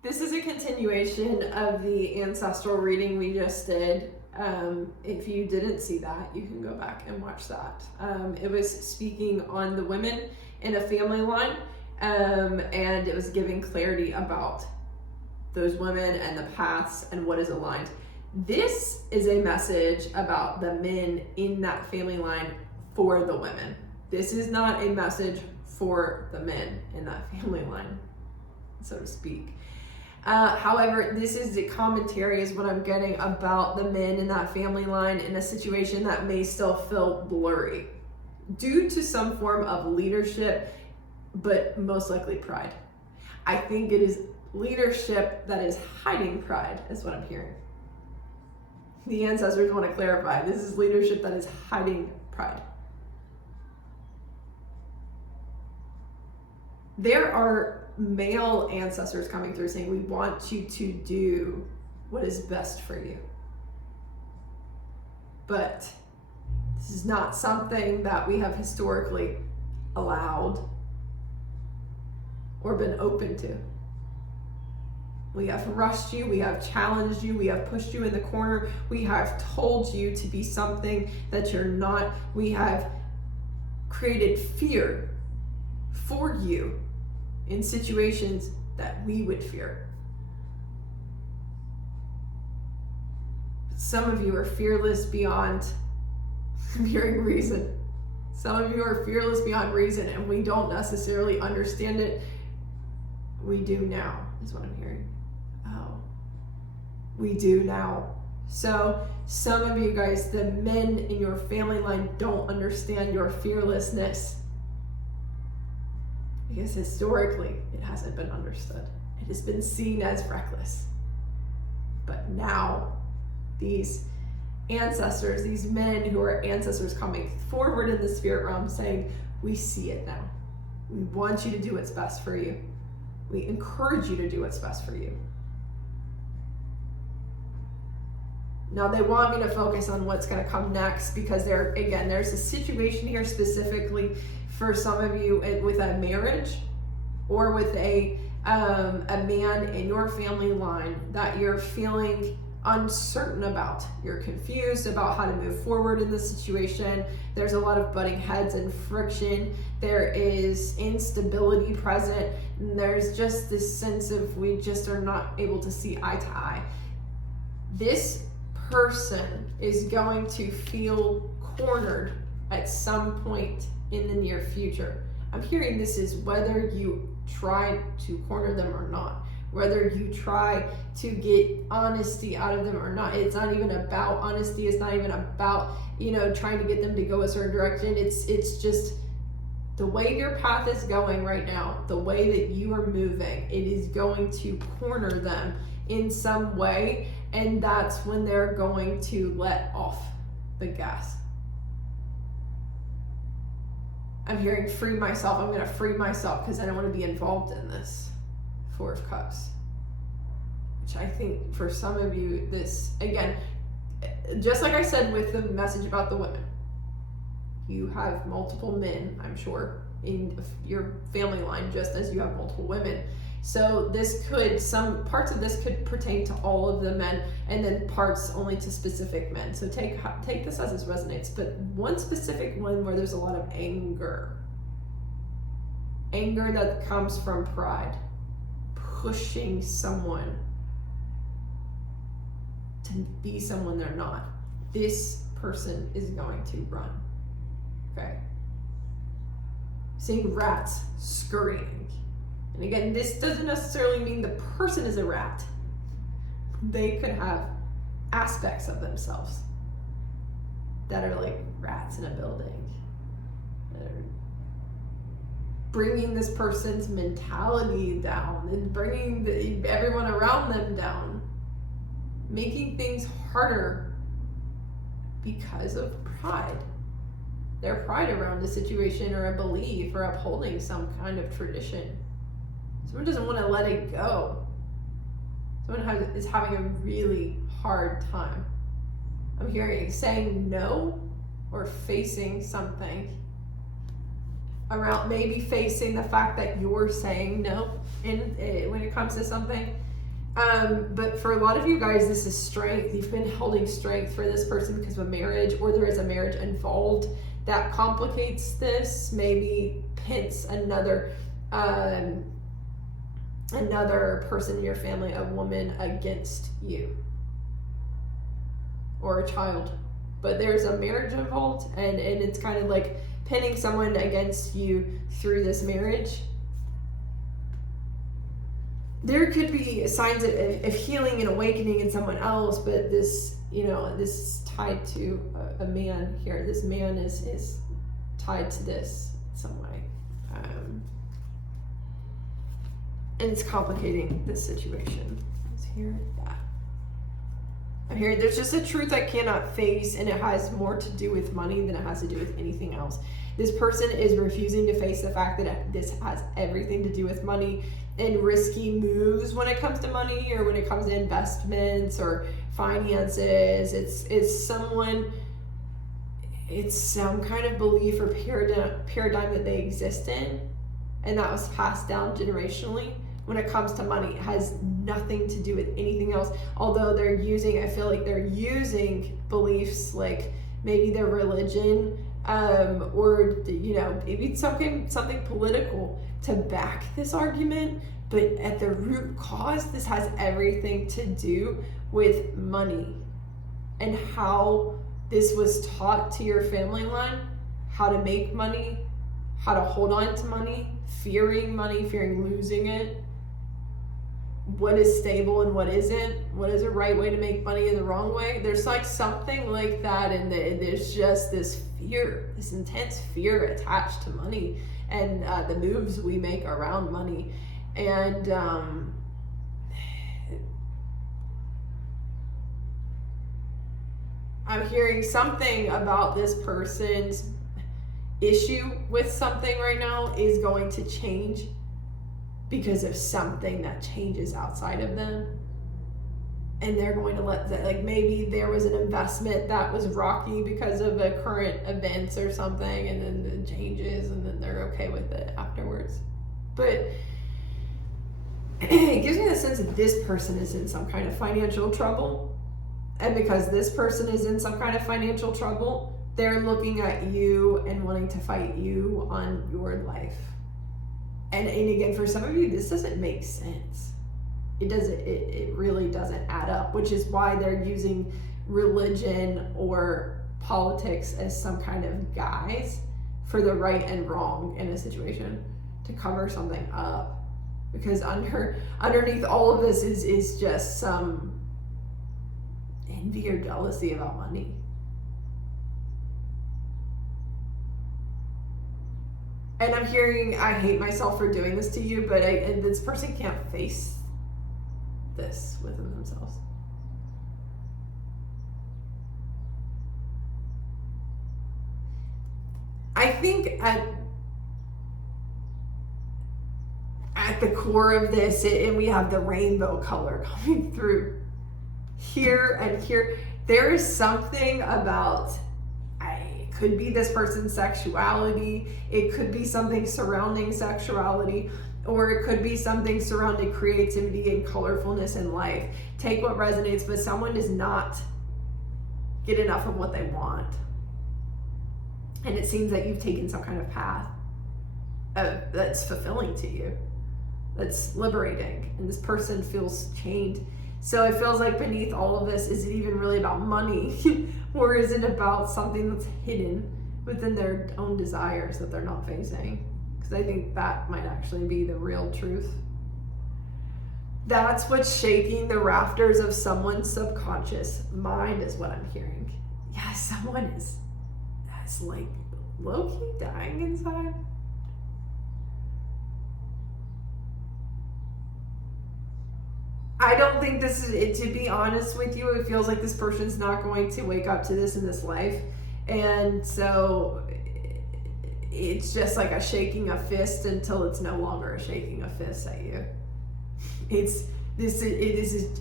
This is a continuation of the ancestral reading we just did. If you didn't see that, you can go back and watch that. It was speaking on the women in a family line, and it was giving clarity about those women and the paths and what is aligned. This is a message about the men in that family line for the women. This is not a message for the men in that family line, so to speak. However, this is the commentary is what I'm getting about the men in that family line in a situation that may still feel blurry due to some form of leadership, but most likely pride. I think it is leadership that is hiding pride is what I'm hearing. The ancestors want to clarify, this is leadership that is hiding pride. There are male ancestors coming through saying, we want you to do what is best for you. But this is not something that we have historically allowed or been open to. We have rushed you, we have challenged you, we have pushed you in the corner, we have told you to be something that you're not. We have created fear for you in situations that we would fear. Some of you are fearless beyond hearing reason. Some of you are fearless beyond reason, and we don't necessarily understand it. We do now, is what I'm hearing. Oh, we do now. So some of you guys, the men in your family line, don't understand your fearlessness. Because historically, it hasn't been understood. It has been seen as reckless. But now, these ancestors, these men who are ancestors coming forward in the spirit realm saying, we see it now. We want you to do what's best for you. We encourage you to do what's best for you. Now they want me to focus on what's going to come next because there's a situation here specifically for some of you with a marriage or with a man in your family line that you're feeling uncertain about. You're confused about how to move forward in this situation. There's a lot of butting heads and friction. There is instability present. And there's just this sense of we just are not able to see eye to eye. This person is going to feel cornered at some point in the near future. I'm hearing this is whether you try to corner them or not, whether you try to get honesty out of them or not. It's not even about honesty. It's not even about, trying to get them to go a certain direction. It's just the way your path is going right now, the way that you are moving, it is going to corner them in some way. And that's when they're going to let off the gas. I'm hearing free myself. I'm going to free myself because I don't want to be involved in this. 4 of Cups. Which I think for some of you, this, again, just like I said with the message about the women, you have multiple men, I'm sure, in your family line, just as you have multiple women. So some parts of this could pertain to all of the men, and then parts only to specific men. So take this as it resonates, but one specific one where there's a lot of anger that comes from pride, pushing someone to be someone they're not. This person is going to run. Okay. Seeing rats scurrying. And again, this doesn't necessarily mean the person is a rat. They could have aspects of themselves that are like rats in a building. That are bringing this person's mentality down and bringing everyone around them down. Making things harder because of pride. Their pride around a situation or a belief or upholding some kind of tradition. Someone doesn't want to let it go. Someone is having a really hard time. I'm hearing saying no or facing something around, maybe facing the fact that you're saying no when it comes to something. But for a lot of you guys, this is strength. You've been holding strength for this person because of a marriage, or there is a marriage involved that complicates this, maybe pits another person in your family, a woman, against you, or a child. But there's a marriage involved, and it's kind of like pinning someone against you through this marriage. There could be signs of healing and awakening in someone else, but this, this is tied to a man here. This man is tied to this in some way. And it's complicating this situation. Let's hear that. I'm hearing there's just a truth I cannot face, and it has more to do with money than it has to do with anything else. This person is refusing to face the fact that this has everything to do with money and risky moves when it comes to money, or when it comes to investments or finances. It's some kind of belief or paradigm that they exist in, and that was passed down generationally. When it comes to money, it has nothing to do with anything else. Although I feel like they're using beliefs like maybe their religion, or maybe something political to back this argument. But at the root cause, this has everything to do with money and how this was taught to your family line, how to make money, how to hold on to money, fearing losing it, what is stable and what isn't, what is a right way to make money and the wrong way. There's like something like that, and there's just this fear, this intense fear attached to money and the moves we make around money. And I'm hearing something about this person's issue with something right now is going to change because of something that changes outside of them. And they're going to let that, like maybe there was an investment that was rocky because of a current events or something, and then it changes, and then they're okay with it afterwards. But it gives me the sense that this person is in some kind of financial trouble. And because this person is in some kind of financial trouble, they're looking at you and wanting to fight you on your life. And again, for some of you, this doesn't make sense. It really doesn't add up, which is why they're using religion or politics as some kind of guise for the right and wrong in a situation to cover something up. Because underneath all of this is just some envy or jealousy about money. And I'm hearing, I hate myself for doing this to you, but this person can't face this within themselves. I think at the core of this, and we have the rainbow color coming through here and here, there is something about, it could be this person's sexuality, it could be something surrounding sexuality, or it could be something surrounding creativity and colorfulness in life. Take what resonates, but someone does not get enough of what they want. And it seems that you've taken some kind of path that's fulfilling to you, that's liberating, and this person feels chained. So it feels like beneath all of this, is it even really about money? Or is it about something that's hidden within their own desires that they're not facing? Because I think that might actually be the real truth. That's what's shaking the rafters of someone's subconscious mind, is what I'm hearing. Yeah, someone is like low-key dying inside. I don't think this is it, to be honest with you. It feels like this person's not going to wake up to this in this life. And so it's just like a shaking a fist until it's no longer a shaking a fist at you.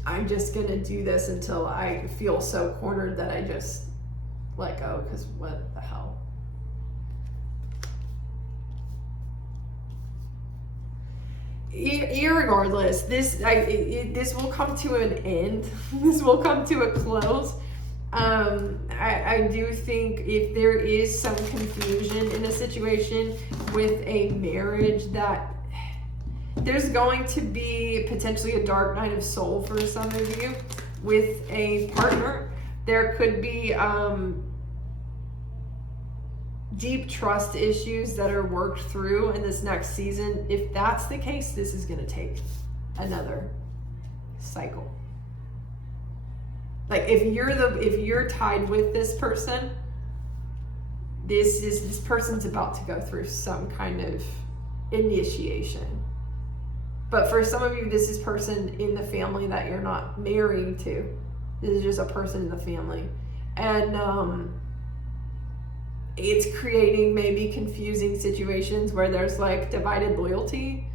I'm just going to do this until I feel so cornered that I just let go, because what the hell? Irregardless, this will come to an end. This will come to a close. I do think if there is some confusion in a situation with a marriage, that there's going to be potentially a dark night of soul for some of you with a partner. There could be deep trust issues that are worked through in this next season. If that's the case, this is going to take another cycle. Like if you're tied with this person, this person's about to go through some kind of initiation. But for some of you, this is person in the family that you're not married to. This is just a person in the family. And it's creating maybe confusing situations where there's like divided loyalty,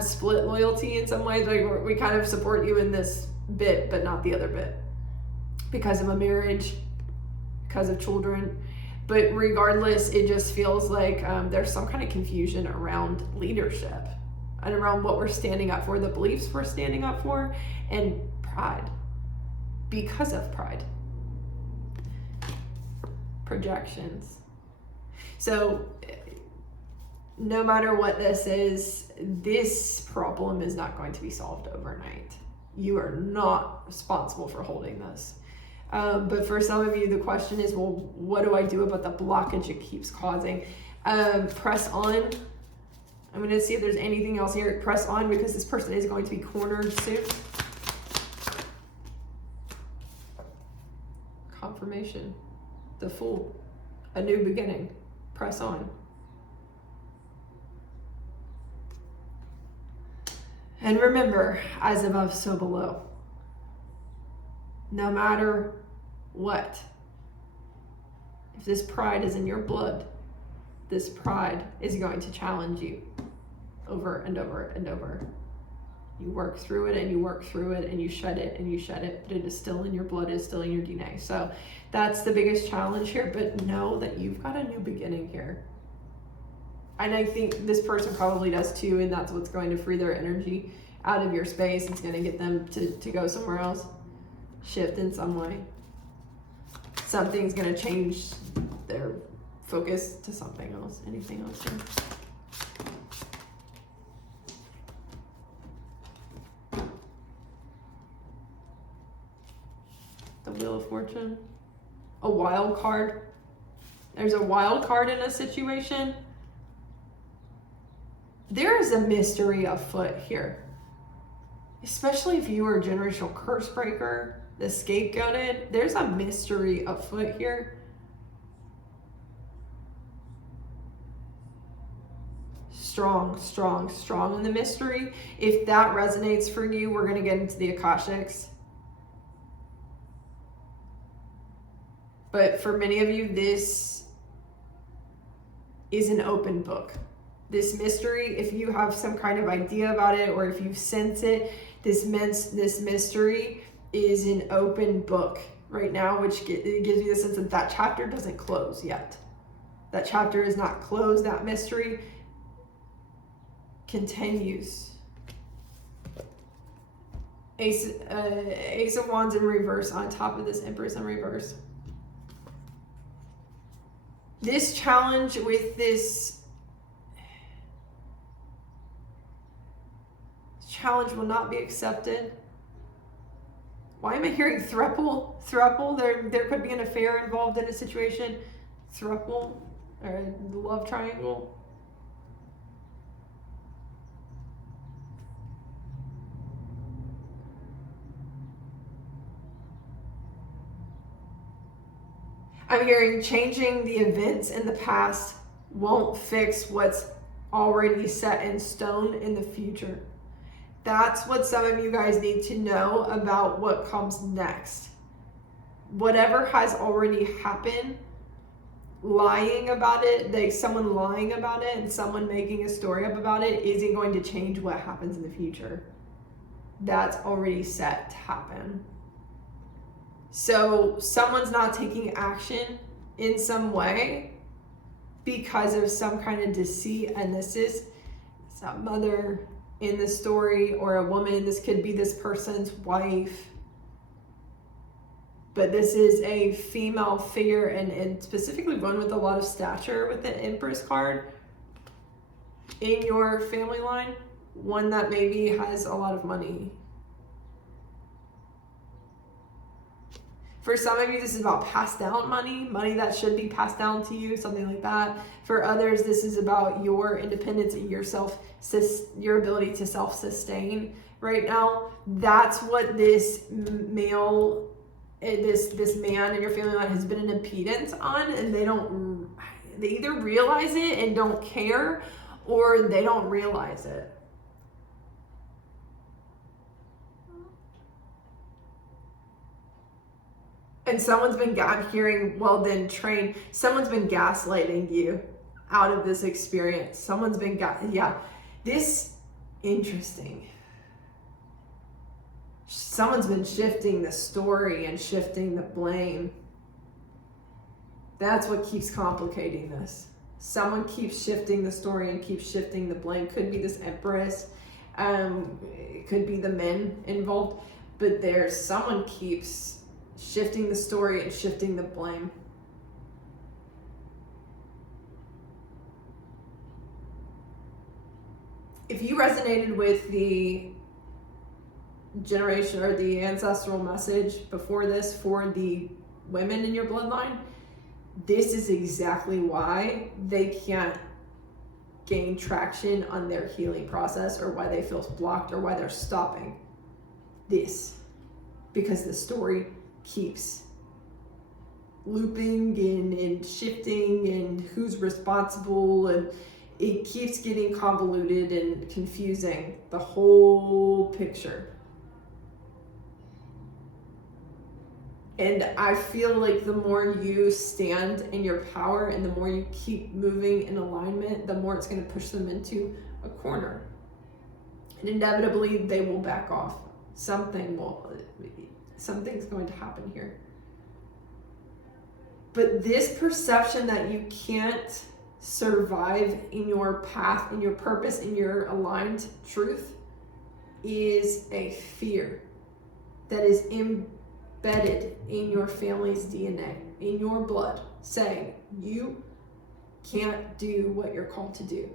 split loyalty in some ways. Like we kind of support you in this bit, but not the other bit because of a marriage, because of children. But regardless, it just feels like there's some kind of confusion around leadership and around what we're standing up for, the beliefs we're standing up for, and pride. Because of pride. Projections. So no matter what this is, this problem is not going to be solved overnight. You are not responsible for holding this. But for some of you, the question is, well, what do I do about the blockage it keeps causing? Press on. I'm going to see if there's anything else here. Press on, because this person is going to be cornered soon. Confirmation. The Fool. A new beginning. Press on. And remember, as above, so below. No matter what, if this pride is in your blood, this pride is going to challenge you over and over and over. You work through it and you work through it and you shed it and you shed it, but it is still in your blood, it is still in your DNA. So that's the biggest challenge here, but know that you've got a new beginning here. And I think this person probably does too, and that's what's going to free their energy out of your space. It's going to get them to go somewhere else, shift in some way. Something's going to change their focus to something else. Anything else here? The Wheel of Fortune. A wild card. There's a wild card in a situation. There is a mystery afoot here. Especially if you are a generational curse breaker, the scapegoated, there's a mystery afoot here. Strong, strong, strong in the mystery. If that resonates for you, we're going to get into the Akashics. But for many of you, this is an open book. This mystery, if you have some kind of idea about it, or if you sense it, this mystery is an open book right now, which gives you the sense that that chapter doesn't close yet. That chapter is not closed. That mystery continues. Ace of Wands in reverse on top of this Empress in reverse. This challenge with this challenge will not be accepted. Why am I hearing throuple? Throuple? There could be an affair involved in a situation. Throuple, or a love triangle. I'm hearing changing the events in the past won't fix what's already set in stone in the future. That's what some of you guys need to know about what comes next. Whatever has already happened, lying about it, like someone lying about it and someone making a story up about it, isn't going to change what happens in the future. That's already set to happen. So someone's not taking action in some way because of some kind of deceit, and this is It's that mother in the story, or a woman. This could be this person's wife. But this is a female figure, and specifically one with a lot of stature with the Empress card in your family line. One that maybe has a lot of money. For some of you, this is about passed down money that should be passed down to you, something like that. For others, this is about your independence and your ability to self-sustain right now. That's what this male, this man in your family line has been an impedance on, and they either realize it and don't care, or they don't realize it. And someone's been, I'm hearing, well then train, someone's been gaslighting you out of this experience. Someone's been, this, interesting. Someone's been shifting the story and shifting the blame. That's what keeps complicating this. Someone keeps shifting the story and keeps shifting the blame. Could be this Empress, it could be the men involved, but someone keeps shifting the story and shifting the blame. If you resonated with the generation or the ancestral message before this for the women in your bloodline, this is exactly why they can't gain traction on their healing process, or why they feel blocked, or why they're stopping this, because the story keeps looping and shifting, and who's responsible, and it keeps getting convoluted and confusing the whole picture. And I feel like the more you stand in your power and the more you keep moving in alignment, the more it's going to push them into a corner. And inevitably they will back off. Something's going to happen here. But this perception that you can't survive in your path, in your purpose, in your aligned truth is a fear that is embedded in your family's DNA, in your blood, saying you can't do what you're called to do.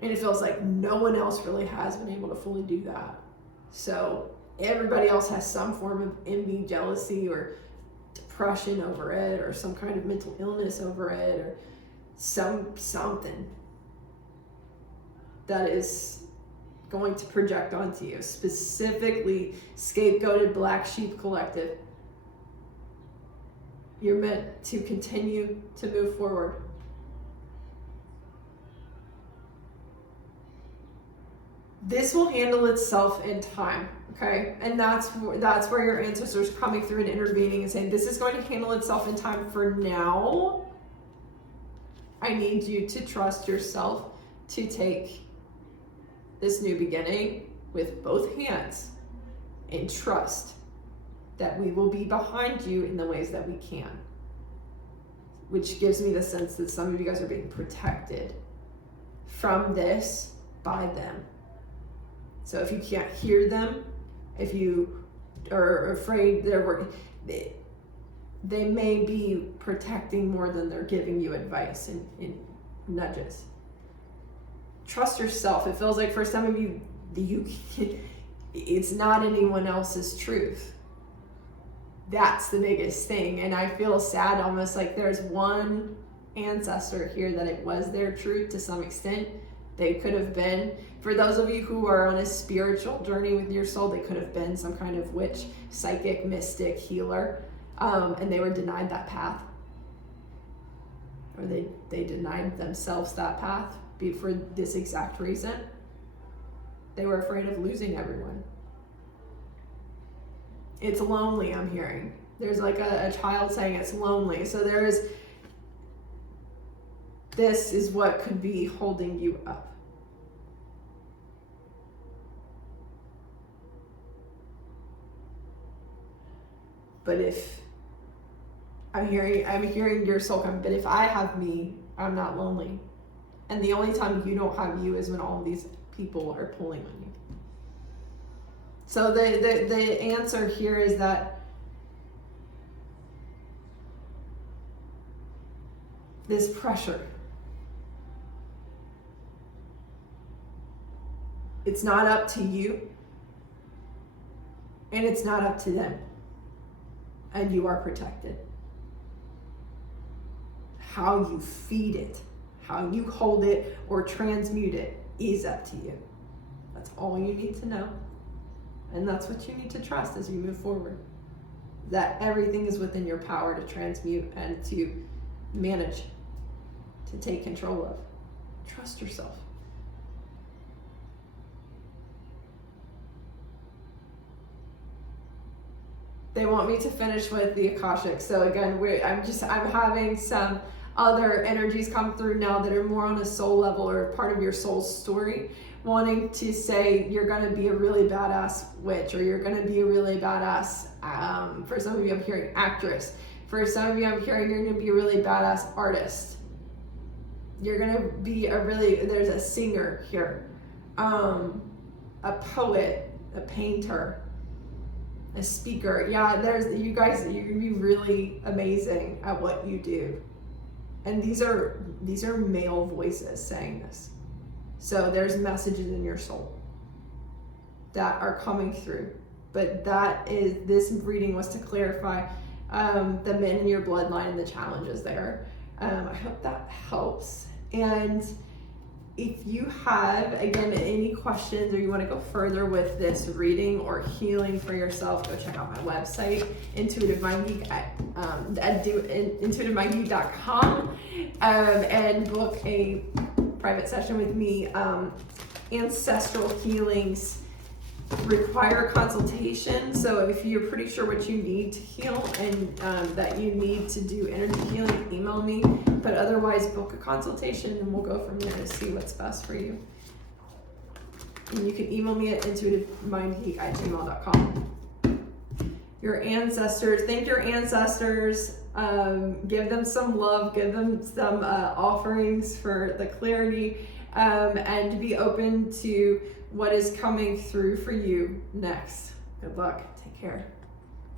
And it feels like no one else really has been able to fully do that. So everybody else has some form of envy, jealousy, or depression over it, or some kind of mental illness over it, or something that is going to project onto you. Specifically, scapegoated Black Sheep Collective. You're meant to continue to move forward. This will handle itself in time, okay? And that's where your ancestors are coming through and intervening and saying, this is going to handle itself in time. For now, I need you to trust yourself to take this new beginning with both hands and trust that we will be behind you in the ways that we can. Which gives me the sense that some of you guys are being protected from this by them. So if you can't hear them, if you are afraid they're working, they may be protecting more than they're giving you advice and nudges. Trust yourself. It feels like for some of you, it's not anyone else's truth. That's the biggest thing. And I feel sad, almost like there's one ancestor here that it was their truth to some extent. They could have been, for those of you who are on a spiritual journey with your soul, they could have been some kind of witch, psychic, mystic, healer, and they were denied that path. Or they denied themselves that path for this exact reason. They were afraid of losing everyone. It's lonely, I'm hearing. There's like a child saying it's lonely. So this is what could be holding you up. But if I'm hearing your soul come, but if I have me, I'm not lonely. And the only time you don't have you is when all of these people are pulling on you. So the answer here is that this pressure, it's not up to you, and it's not up to them, and you are protected. How you feed it, how you hold it or transmute it is up to you. That's all you need to know. And that's what you need to trust as you move forward. That everything is within your power to transmute and to manage, to take control of. Trust yourself. They want me to finish with the Akashic. So again, I'm having some other energies come through now that are more on a soul level or part of your soul's story, wanting to say you're going to be a really badass witch, or you're going to be a really badass, for some of you I'm hearing actress. For some of you I'm hearing you're going to be a really badass artist. You're going to be there's a singer here, a poet, a painter, a speaker. Yeah, you guys, you're going to be really amazing at what you do. And these are male voices saying this. So there's messages in your soul that are coming through. But this reading was to clarify the men in your bloodline and the challenges there. I hope that helps. And if you have, again, any questions or you want to go further with this reading or healing for yourself, go check out my website, Intuitive Mind Geek at intuitivemindgeek.com, and book a private session with me. Ancestral healings require consultation, so if you're pretty sure what you need to heal and that you need to do energy healing, email me. But otherwise, book a consultation and we'll go from there to see what's best for you. And you can email me at intuitivemindgeek@gmail.com. Your ancestors, thank your ancestors. Give them some love, give them some offerings for the clarity, and be open to what is coming through for you next. Good luck. Take care.